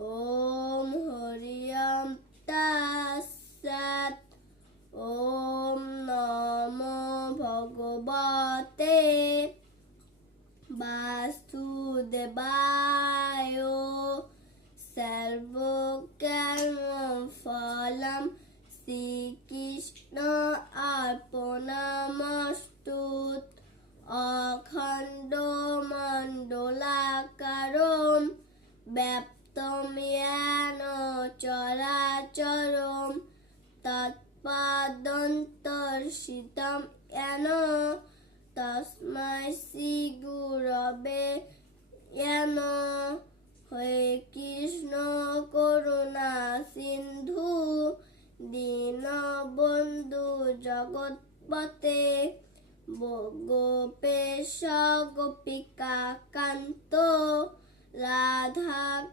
ওম হরিয়ম তৎসৎ। ওম নমো ভগবতে বাসুদেবায়। সর্বকর্ম ফলম শ্রীকৃষ্ণ অর্পণমস্তু। অখণ্ড মণ্ডলাকারম ব্যপ্তম য়েন চরাচরম তৎপদন্তর্শিতম য়েন তস্मै শ্রী গুরবে নমঃ। হে কৃষ্ণ করুণা সিন্ধু দীনবন্ধু জগৎপতে গোপেশ গোপিকা কান্ত রাধা